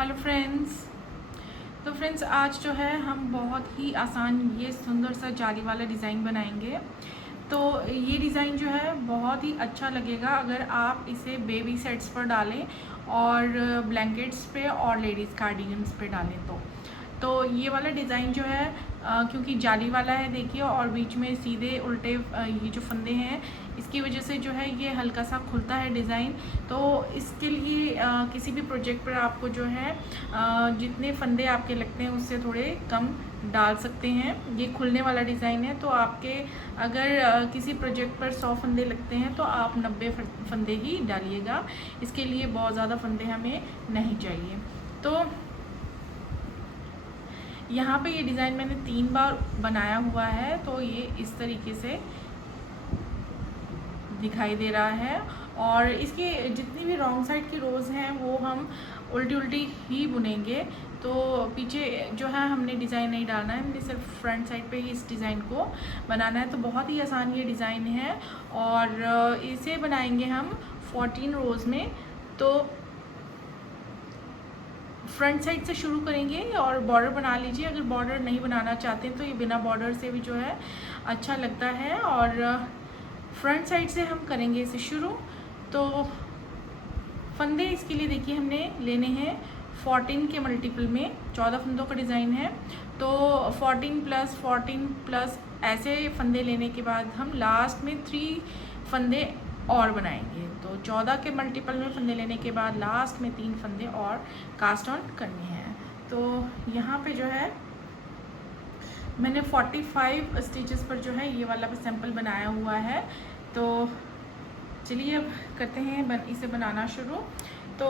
Hello friends. तो friends आज जो है हम बहुत ही आसान ये सुंदर सा जाली वाला डिज़ाइन बनाएंगे। तो ये डिज़ाइन जो है बहुत ही अच्छा लगेगा अगर आप इसे बेबी सेट्स पर डालें और ब्लैंकेट्स पे और लेडीज़ कार्डिगन्स पे डालें। तो ये वाला डिज़ाइन जो है क्योंकि जाली वाला है देखिए, और बीच में सीधे उल्टे ये जो फंदे हैं इसकी वजह से जो है ये हल्का सा खुलता है डिज़ाइन। तो इसके लिए किसी भी प्रोजेक्ट पर आपको जो है जितने फंदे आपके लगते हैं उससे थोड़े कम डाल सकते हैं। ये खुलने वाला डिज़ाइन है, तो आपके अगर किसी प्रोजेक्ट पर 100 फंदे लगते हैं तो आप 90 फंदे ही डालिएगा। इसके लिए बहुत ज़्यादा फंदे हमें नहीं चाहिए। तो यहाँ पे ये डिज़ाइन मैंने 3 बार बनाया हुआ है, तो ये इस तरीके से दिखाई दे रहा है। और इसकी जितनी भी रॉन्ग साइड की रोज़ हैं वो हम उल्टी उल्टी ही बुनेंगे। तो पीछे जो है हमने डिज़ाइन नहीं डालना है, हमने सिर्फ फ्रंट साइड पे ही इस डिज़ाइन को बनाना है। तो बहुत ही आसान ये डिज़ाइन है और इसे बनाएंगे हम 14 रोज़ में। तो फ्रंट साइड से शुरू करेंगे और बॉर्डर बना लीजिए। अगर बॉर्डर नहीं बनाना चाहते हैं तो ये बिना बॉर्डर से भी जो है अच्छा लगता है। और फ्रंट साइड से हम करेंगे इसे शुरू। तो फंदे इसके लिए देखिए हमने लेने हैं 14 के मल्टीपल में, 14 फंदों का डिज़ाइन है। तो 14 प्लस 14 प्लस ऐसे फंदे लेने के बाद हम लास्ट में 3 फंदे और बनाएंगे। तो 14 के मल्टीपल में फंदे लेने के बाद लास्ट में 3 फंदे और कास्ट ऑन करने हैं। तो यहाँ पे जो है मैंने 45 स्टिचेस पर जो है ये वाला सैंपल बनाया हुआ है। तो चलिए अब करते हैं इसे बनाना शुरू। तो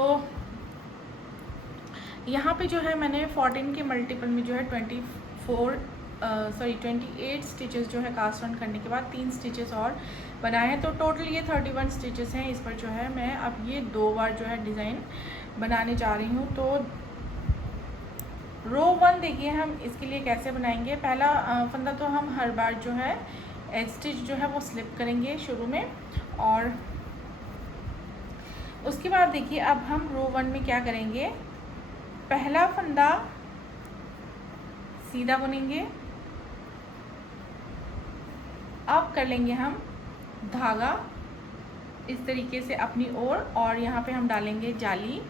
यहाँ पे जो है मैंने 14 के मल्टीपल में जो है 28 स्टिचेस जो है कास्ट ऑन करने के बाद 3 स्टिचेस और बनाए हैं। तो टोटल ये 31 स्टिचेस हैं। इस पर जो है मैं अब ये 2 बार जो है डिज़ाइन बनाने जा रही हूँ। तो रो 1 देखिए हम इसके लिए कैसे बनाएंगे। पहला फंदा तो हम हर बार जो है एज स्टिच जो है वो स्लिप करेंगे शुरू में, और उसके बाद देखिए अब हम रो 1 में क्या करेंगे। पहला फंदा सीधा बुनेंगे, अब कर लेंगे हम धागा इस तरीके से अपनी ओर, और यहाँ पे हम डालेंगे जाली।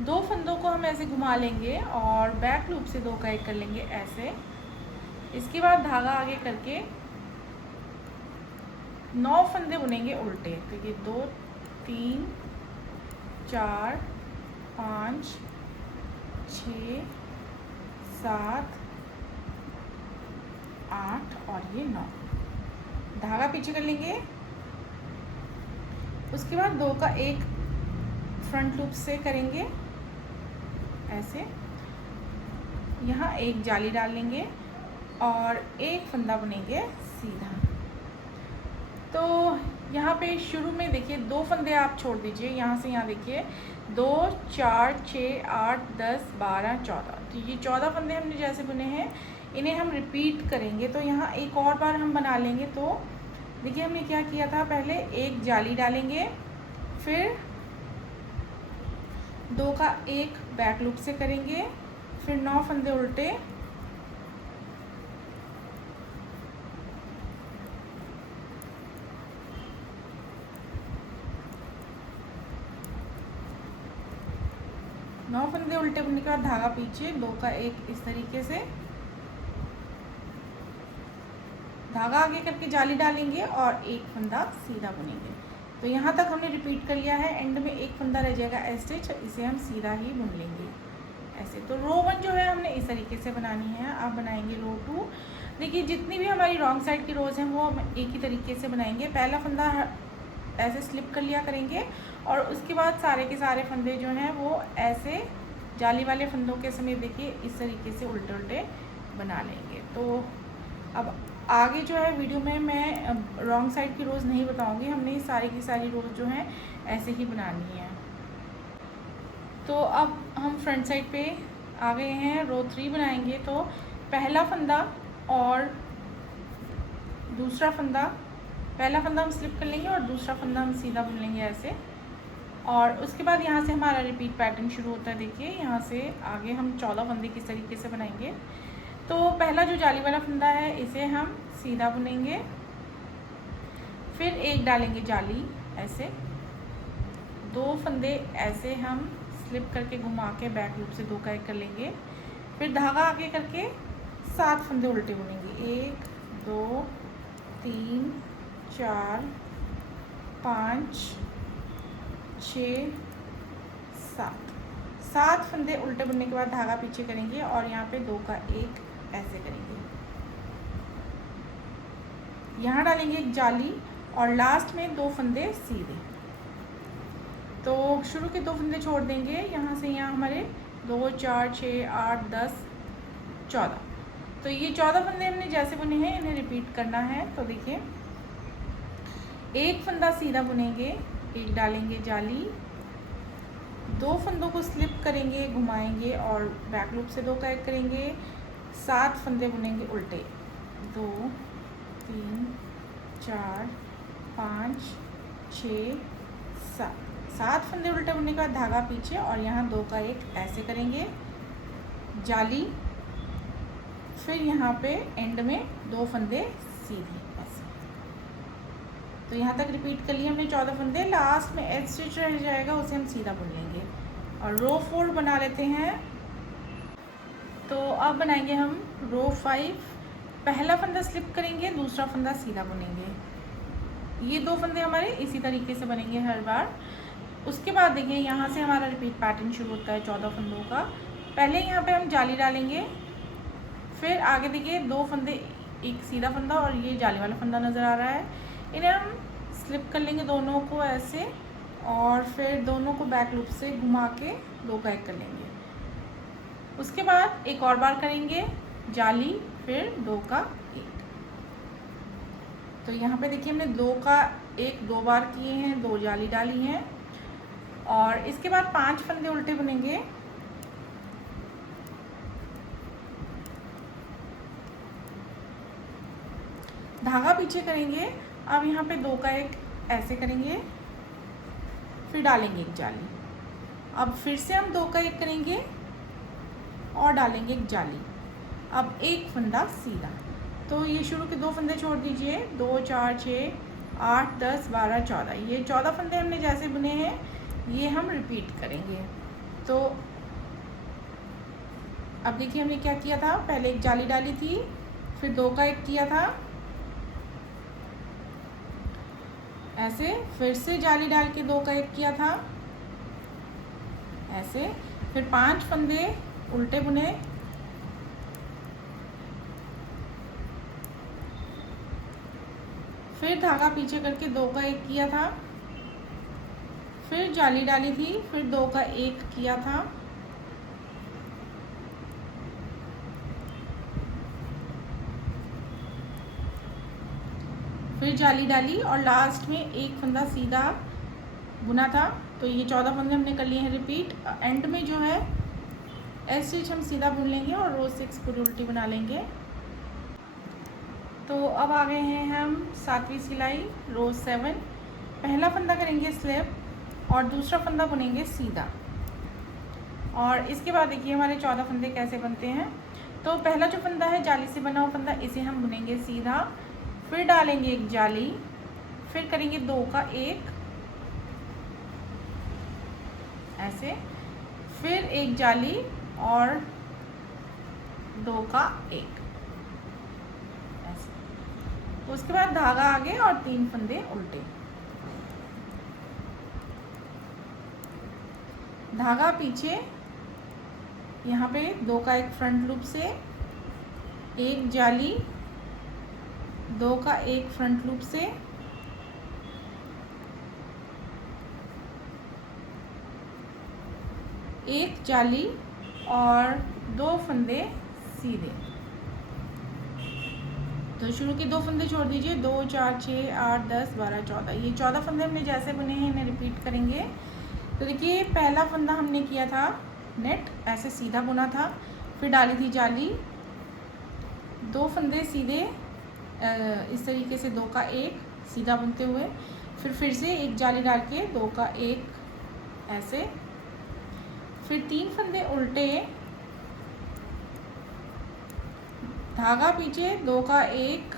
2 फंदों को हम ऐसे घुमा लेंगे और बैक लूप से 2 का 1 कर लेंगे ऐसे। इसके बाद धागा आगे करके 9 फंदे बुनेंगे उल्टे। तो ये 2 3 4 5 6 7 8 और ये 9। धागा पीछे कर लेंगे। उसके बाद 2 का 1 फ्रंट लूप से करेंगे ऐसे। यहाँ एक जाली डाल लेंगे और एक फंदा बुनेंगे सीधा। तो यहाँ पे शुरू में देखिए 2 फंदे आप छोड़ दीजिए, यहाँ से यहाँ देखिए 2 4 6 8 10 12 14। तो ये 14 फंदे हमने जैसे बुने हैं इन्हें हम रिपीट करेंगे। तो यहाँ एक और बार हम बना लेंगे। तो देखिए हमने क्या किया था, पहले एक जाली डालेंगे, फिर 2 का 1 बैक लूप से करेंगे, फिर 9 फंदे उल्टे, फंदे उल्टे बुनने के बाद धागा पीछे, 2 का 1 इस तरीके से, धागा आगे करके जाली डालेंगे और एक फंदा सीधा बुनेंगे। तो यहाँ तक हमने रिपीट कर लिया है। एंड में एक फंदा रह जाएगा स्टिच, इसे हम सीधा ही बुन लेंगे ऐसे। तो रो 1 जो है हमने इस तरीके से बनानी है। अब बनाएंगे रो 2। देखिए जितनी भी हमारी रॉन्ग साइड की रोज़ हैं वो हम एक ही तरीके से बनाएंगे। पहला फंदा ऐसे स्लिप कर लिया करेंगे और उसके बाद सारे के सारे फंदे जो हैं वो ऐसे जाली वाले फंदों के समेत देखिए इस तरीके से उल्टे उल्टे बना लेंगे। तो अब आगे जो है वीडियो में मैं रॉन्ग साइड की रोज़ नहीं बताऊंगी, हमने सारी की सारी रोज़ जो हैं ऐसे ही बनानी है। तो अब हम फ्रंट साइड पे आ गए हैं, रो 3 बनाएंगे। तो पहला फंदा और दूसरा फंदा, पहला फंदा हम स्लिप कर लेंगे और दूसरा फंदा हम सीधा बुन लेंगे ऐसे। और उसके बाद यहाँ से हमारा रिपीट पैटर्न शुरू होता है। देखिए यहाँ से आगे हम 14 फंदे किस तरीके से बनाएंगे। तो पहला जो जाली वाला फंदा है इसे हम सीधा बुनेंगे, फिर एक डालेंगे जाली ऐसे, 2 फंदे ऐसे हम स्लिप करके घुमा के बैक लूप से 2 का 1 कर लेंगे, फिर धागा आगे करके 7 फंदे उल्टे बुनेंगे। 1 2 3 4 5 6 7 फंदे उल्टे बुनने के बाद धागा पीछे करेंगे और यहाँ पे 2 का 1 ऐसे करेंगे। यहाँ डालेंगे एक जाली और लास्ट में 2 फंदे सीधे। तो शुरू के 2 फंदे छोड़ देंगे, यहाँ से यहाँ हमारे 2 4 6 8 10 14। तो ये 14 फंदे हमने जैसे बुने हैं इन्हें रिपीट करना है। तो देखिए एक फंदा सीधा बुनेंगे, एक डालेंगे जाली, 2 फंदों को स्लिप करेंगे, घुमाएंगे और बैक लूप से 2 का 1 करेंगे, 7 फंदे बुनेंगे उल्टे, 2 3 4 5 6 7 फंदे उल्टे बुनने के बाद धागा पीछे और यहाँ 2 का 1 ऐसे करेंगे, जाली, फिर यहाँ पे एंड में 2 फंदे सीधे ऐसे। तो यहाँ तक रिपीट कर लिए हमने 14 फंदे। लास्ट में एज स्टिच रह जाएगा, उसे हम सीधा बुन लेंगे और रो 4 बना लेते हैं। तो अब बनाएंगे हम रो 5। पहला फंदा स्लिप करेंगे, दूसरा फंदा सीधा बुनेंगे। ये 2 फंदे हमारे इसी तरीके से बनेंगे हर बार। उसके बाद देखिए यहाँ से हमारा रिपीट पैटर्न शुरू होता है 14 फंदों का। पहले यहाँ पे हम जाली डालेंगे, फिर आगे देखिए 2 फंदे, एक सीधा फंदा और ये जाली वाला फंदा नज़र आ रहा है, इन्हें हम स्लिप कर लेंगे दोनों को ऐसे और फिर दोनों को बैक लूप से घुमा के 2 का 1 कर लेंगे। उसके बाद एक और बार करेंगे जाली, फिर 2 का 1। तो यहाँ पे देखिए हमने 2 का 1 2 बार किए हैं, 2 जाली डाली हैं और इसके बाद 5 फंदे उल्टे बुनेंगे, धागा पीछे करेंगे। अब यहाँ पे 2 का 1 ऐसे करेंगे, फिर डालेंगे एक जाली। अब फिर से हम 2 का 1 करेंगे और डालेंगे एक जाली। अब एक फंदा सीधा। तो ये शुरू के 2 फंदे छोड़ दीजिए, 2 4 6 8 10 12 14। ये 14 फंदे हमने जैसे बुने हैं ये हम रिपीट करेंगे। तो अब देखिए हमने क्या किया था, पहले एक जाली डाली थी, फिर 2 का 1 किया था ऐसे, फिर से जाली डाल के 2 का 1 किया था ऐसे, फिर 5 फंदे उल्टे बुने, फिर धागा पीछे करके 2 का 1 किया था, फिर जाली डाली थी, फिर 2 का 1 किया था, फिर जाली डाली और लास्ट में एक फंदा सीधा बुना था। तो ये 14 फंदे हमने कर लिए हैं रिपीट। एंड में जो है एज स्टिच हम सीधा बुन लेंगे और रो 6 पूरी उल्टी बना लेंगे। तो अब आ गए हैं हम 7वीं सिलाई रो 7। पहला फंदा करेंगे स्लिप और दूसरा फंदा बुनेंगे सीधा। और इसके बाद देखिए हमारे 14 फंदे कैसे बनते हैं। तो पहला जो फंदा है जाली से बना हुआ फंदा, इसे हम बुनेंगे सीधा, फिर डालेंगे एक जाली, फिर करेंगे 2 का 1 ऐसे, फिर एक जाली और 2 का 1 ऐसे। उसके बाद धागा आगे और 3 फंदे उल्टे, धागा पीछे, यहाँ पे 2 का 1 फ्रंट लूप से, एक जाली, 2 का 1 फ्रंट लूप से, एक जाली और 2 फंदे सीधे। तो शुरू के 2 फंदे छोड़ दीजिए, 2 4 6 8 10 12 14। ये 14 फंदे हमने जैसे बुने हैं इन्हें रिपीट करेंगे। तो देखिए पहला फंदा हमने किया था नेट, ऐसे सीधा बुना था, फिर डाली थी जाली, 2 फंदे सीधे इस तरीके से 2 का 1 सीधा बुनते हुए, फिर से एक जाली डाल के 2 का 1 ऐसे, फिर 3 फंदे उल्टे, धागा पीछे, 2 का 1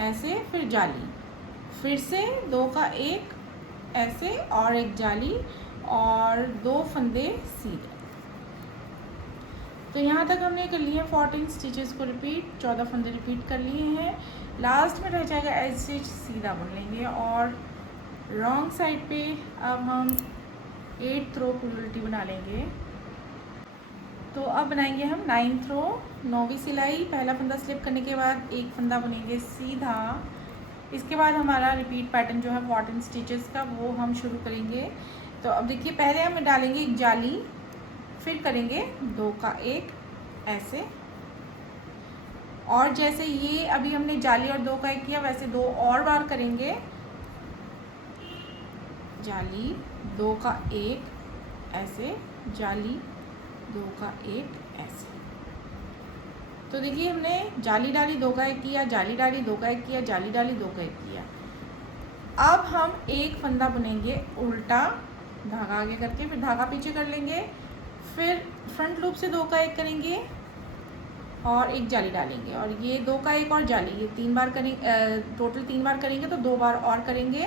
ऐसे, फिर जाली, फिर से 2 का 1 ऐसे और एक जाली और 2 फंदे सीधे। तो यहाँ तक हमने कर लिए हैं 14 स्टिचेस को रिपीट, 14 फंदे रिपीट कर लिए हैं। लास्ट में रह जाएगा एज स्टिच, सीधा बुन लेंगे और रॉन्ग साइड पे अब हम 8th रो पूरी उल्टी बना लेंगे। तो अब बनाएंगे हम 9th रो, 9वीं सिलाई। पहला फंदा स्लिप करने के बाद एक फंदा बुनेंगे सीधा। इसके बाद हमारा रिपीट पैटर्न जो है 14 स्टिचेस का वो हम शुरू करेंगे। तो अब देखिए, पहले हम डालेंगे एक जाली, फिर करेंगे 2 का 1 ऐसे, और जैसे ये अभी हमने जाली और 2 का 1 किया वैसे 2 और बार करेंगे। जाली, 2 का 1 ऐसे, जाली, 2 का 1 ऐसे। तो देखिए, हमने जाली डाली, 2 का 1 किया, जाली डाली, 2 का 1 किया, जाली डाली, 2 का 1 किया। अब हम एक फंदा बुनेंगे उल्टा, धागा आगे करके, फिर धागा पीछे कर लेंगे, फिर फ्रंट लूप से 2 का 1 करेंगे और एक जाली डालेंगे, और ये 2 का 1 और जाली, ये 3 बार करेंगे, टोटल 3 बार करेंगे, तो 2 बार और करेंगे।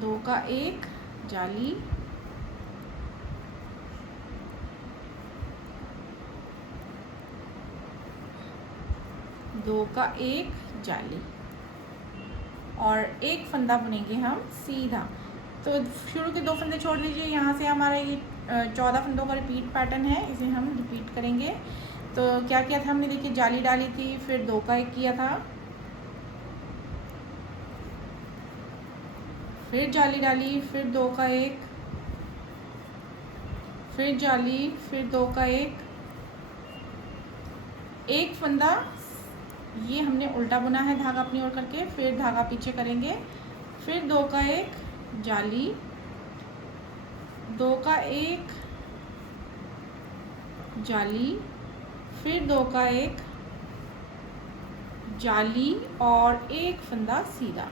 2 का 1 जाली, 2 का 1 जाली और एक फंदा बुनेंगे हम सीधा। तो शुरू के 2 फंदे छोड़ लीजिए। यहाँ से हमारा ये 14 फंदों का रिपीट पैटर्न है, इसे हम रिपीट करेंगे। तो क्या किया था हमने, देखिए जाली डाली थी, फिर 2 का 1 किया था, फिर जाली डाली, फिर 2 का 1, फिर जाली, फिर 2 का 1, एक फंदा ये हमने उल्टा बुना है धागा अपनी ओर करके, फिर धागा पीछे करेंगे, फिर 2 का 1 जाली, 2 का 1 जाली, फिर 2 का 1 जाली और एक फंदा सीधा।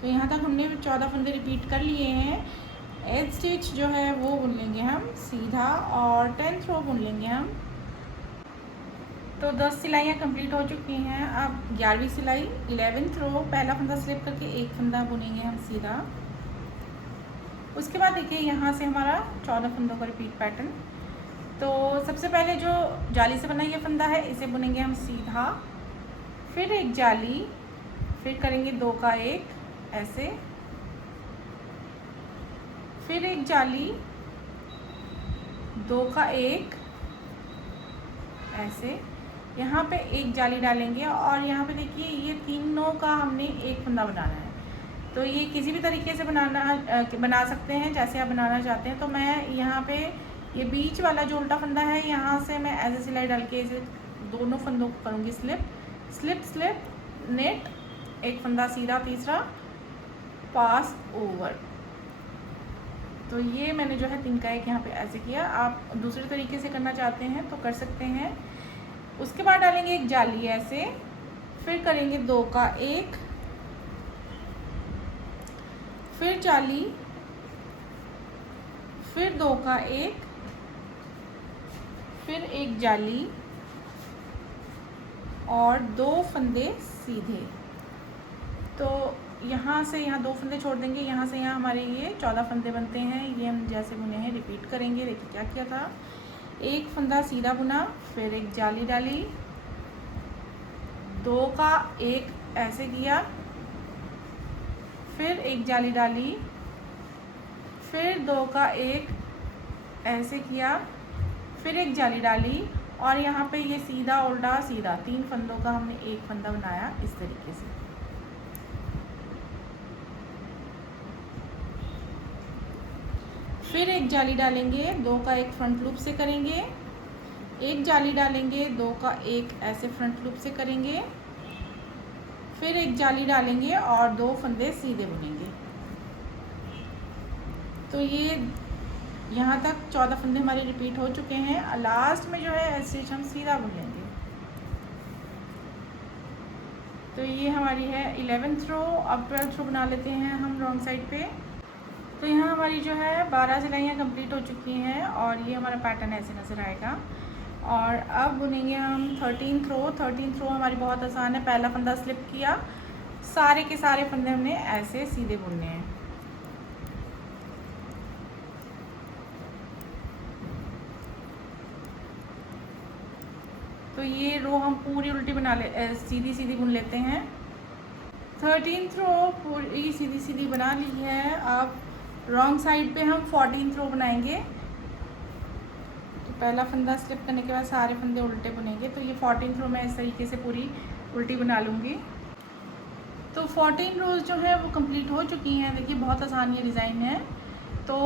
तो यहाँ तक हमने 14 फंदे रिपीट कर लिए हैं। एज स्टिच जो है वो बुन लेंगे हम सीधा और 10th रो बुन लेंगे हम। तो 10 सिलाइयाँ कंप्लीट हो चुकी हैं। अब 11वीं सिलाई, 11th रो, पहला फंदा स्लिप करके एक फंदा बुनेंगे हम सीधा। उसके बाद देखिए, यहाँ से हमारा 14 फंदों का रिपीट पैटर्न। तो सबसे पहले जो जाली से बना ये फंदा है, इसे बुनेंगे हम सीधा, फिर एक जाली, फिर करेंगे 2 का 1 ऐसे, फिर एक जाली, 2 का 1 ऐसे, यहाँ पे एक जाली डालेंगे और यहाँ पे देखिए ये तीनों का हमने एक फंदा बनाना है। तो ये किसी भी तरीके से बना सकते हैं, जैसे आप बनाना चाहते हैं। तो मैं यहाँ पे ये बीच वाला जो उल्टा फंदा है, यहाँ से मैं ऐसे सिलाई डाल के इसे दोनों फंदों को करूँगी स्लिप स्लिप स्लिप, नेट, एक फंदा सीधा, तीसरा पास ओवर। तो ये मैंने जो है 3 का 1 यहाँ पे ऐसे किया। आप दूसरे तरीके से करना चाहते हैं तो कर सकते हैं। उसके बाद डालेंगे एक जाली ऐसे, फिर करेंगे 2 का 1, फिर जाली, फिर 2 का 1, फिर एक जाली और 2 फंदे सीधे। तो यहाँ से यहाँ 2 फंदे छोड़ देंगे, यहाँ से यहाँ हमारे ये 14 फंदे बनते हैं। ये हम जैसे बुने हैं रिपीट करेंगे। देखिए क्या किया था, एक फंदा सीधा बुना, फिर एक जाली डाली, 2 का 1 ऐसे किया, फिर एक जाली डाली, फिर 2 का 1 ऐसे किया, फिर एक जाली डाली और यहाँ पे ये सीधा उल्टा सीधा 3 फंदों का हमने एक फंदा बनाया इस तरीके से। फिर एक जाली डालेंगे, 2 का 1 फ्रंट लूप से करेंगे, एक जाली डालेंगे, 2 का 1 ऐसे फ्रंट लूप से करेंगे, फिर एक जाली डालेंगे और 2 फंदे सीधे बुनेंगे। तो ये यहाँ तक 14 फंदे हमारे रिपीट हो चुके हैं। लास्ट में जो है ऐसे हम सीधा बुन लेंगे। तो ये हमारी है 11th रो। अब 12th रो बना लेते हैं हम रॉन्ग साइड पे। तो यहाँ हमारी जो है 12 सिलाइयाँ कंप्लीट हो चुकी हैं और ये हमारा पैटर्न ऐसे नज़र आएगा। और अब बुनेंगे हम 13 थ्रो। 13 थ्रो हमारी बहुत आसान है। पहला फंदा स्लिप किया, सारे के सारे फंदे हमने ऐसे सीधे बुनने हैं। तो ये रो हम पूरी उल्टी बना सीधी सीधी बुन लेते हैं। 13 थ्रो पूरी सीधी सीधी बना ली है। अब रॉन्ग साइड पे हम 14 थ्रो बनाएंगे। तो पहला फंदा स्लिप करने के बाद सारे फंदे उल्टे बुनेंगे। तो ये 14 थ्रो मैं इस तरीके से पूरी उल्टी बना लूँगी। तो 14 रोज़ जो है वो कंप्लीट हो चुकी हैं। देखिए बहुत आसान ये डिज़ाइन है। तो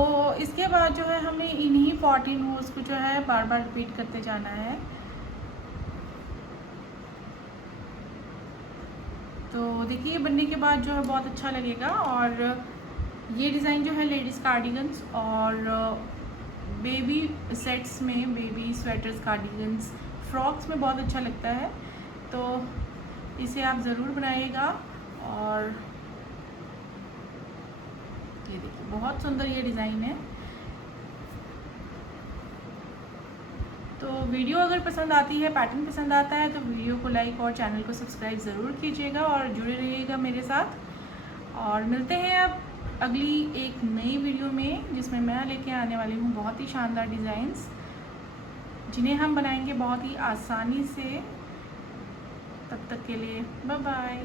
इसके बाद जो है हमें इन्हीं 14 रोज़ को जो है बार बार रिपीट करते जाना है। तो देखिए बनने के बाद जो है बहुत अच्छा लगेगा। और ये डिज़ाइन जो है लेडीज़ कार्डिगन्स और बेबी सेट्स में, बेबी स्वेटर्स, कार्डिगन्स, फ्रॉक्स में बहुत अच्छा लगता है। तो इसे आप ज़रूर बनाइएगा। और ये देखिए बहुत सुंदर ये डिज़ाइन है। तो वीडियो अगर पसंद आती है, पैटर्न पसंद आता है तो वीडियो को लाइक और चैनल को सब्सक्राइब ज़रूर कीजिएगा और जुड़े रहिएगा मेरे साथ। और मिलते हैं अब अगली एक नई वीडियो में, जिसमें मैं लेके आने वाली हूँ बहुत ही शानदार डिज़ाइंस, जिन्हें हम बनाएंगे बहुत ही आसानी से। तब तक के लिए बाय बाय।